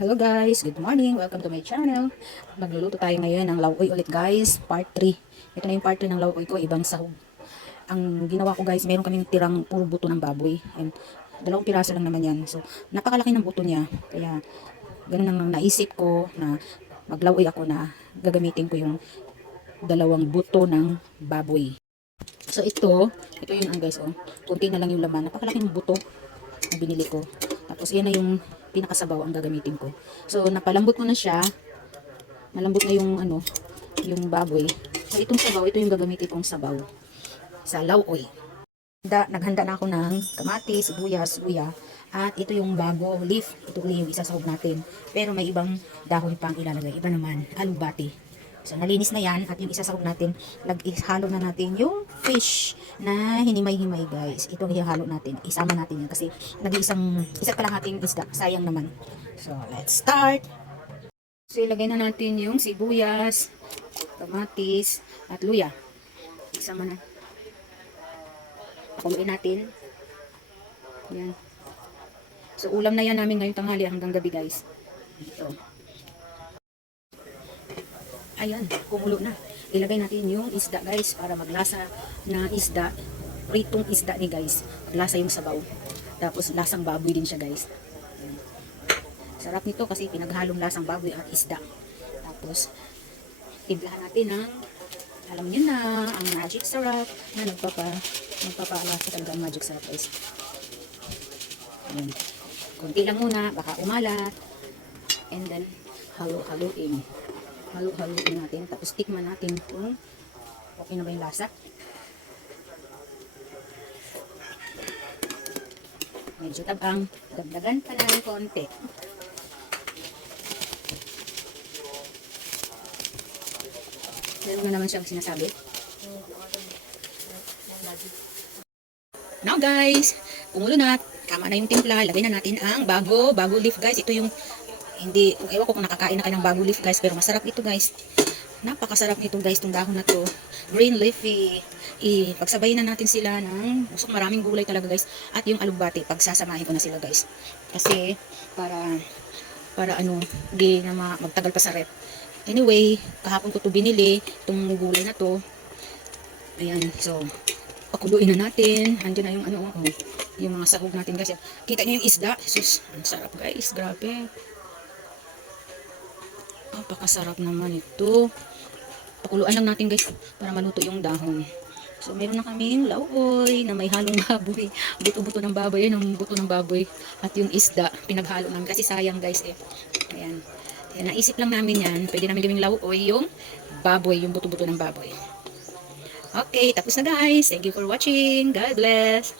Hello guys, good morning. Welcome to my channel. Magluluto tayo ngayon ng lauoy ulit guys, part 3. Ito na yung part 3 ng lauoy ko, ibang sahog. Ang ginawa ko guys, meron kaming tirang puro buto ng baboy. And 2 piraso lang naman yan. So, napakalaki ng buto niya. Kaya, ganun ang naisip ko na maglauoy ako na gagamitin ko yung 2 buto ng baboy. So, ito yun ang guys, oh. Kunti na lang yung laman. Napakalaki ng buto na binili ko. Tapos, yan na yung pinakasabaw ang gagamitin ko. So, napalambot ko na siya. Malambot na yung, yung baboy. So, itong sabaw, ito yung gagamitin kong sabaw sa lauoy. Naghanda na ako ng kamatis, sibuyas, luya, at ito yung bago leaf. Ito ulit yung isasahog natin. Pero may ibang dahon pang ilalagay. Iba naman, alugbati. So, nalinis na yan. At yung isasahog natin, halo na natin yung fish na hinimay-himay, guys. Ito ihahalo natin. Isama natin yan kasi isa kalahating isda. Sayang naman. So, let's start. So, ilagay na natin yung sibuyas, kamatis, at luya. Isama na. Pakuluin natin. Yan. So, ulam na yan namin ngayong tanghali hanggang gabi, guys. Ito. Ayan, kumulo na. Ilagay natin yung isda guys para maglasa na isda. Pritong isda ni guys. Maglasa yung sabaw. Tapos lasang baboy din siya guys. Ayan. Sarap nito kasi pinaghalong lasang baboy at isda. Tapos timplahan natin ng alam niyo na ang magic syrup na magpapalasa talaga ang magic syrup guys. Ayan. Kunti lang muna baka umalat. And then halo-haloin. Halo-haloin natin. Tapos tikman natin kung okay na ba yung lasa. Medyo tabang. Dagdagan pa ng konti. Meron na naman siyang sinasabi. Now guys, kumulo na. Tama na yung timpla. Lagay na natin ang bago leaf guys. Ito yung ewan ko kung nakakain na kayo ng bago leaf guys, pero masarap ito guys. Napakasarap nito guys, itong dahon na to. Green leafy. Pagsabayin na natin sila ng maraming gulay talaga guys. At yung alugbati, pagsasamahin ko na sila guys. Kasi, para hindi na magtagal pa sa rep. Anyway, kahapon ko to binili, itong gulay na to. Ayan, so, pakuluin na natin. Andiyan na yung yung mga sahog natin guys. Kita niyo yung isda. Sus, ang sarap guys, grabe. Napakasarap naman ito. Pakuluan lang natin guys para maluto yung dahon. So meron na kaming lauoy na may halong baboy. Buto-buto ng baboy. Yun ang buto ng baboy. At yung isda, pinaghalo namin kasi sayang guys eh. Ayan. Ayan, naisip lang namin yan. Pwede namin gawing lauoy yung baboy, yung buto-buto ng baboy. Okay, tapos na guys. Thank you for watching. God bless.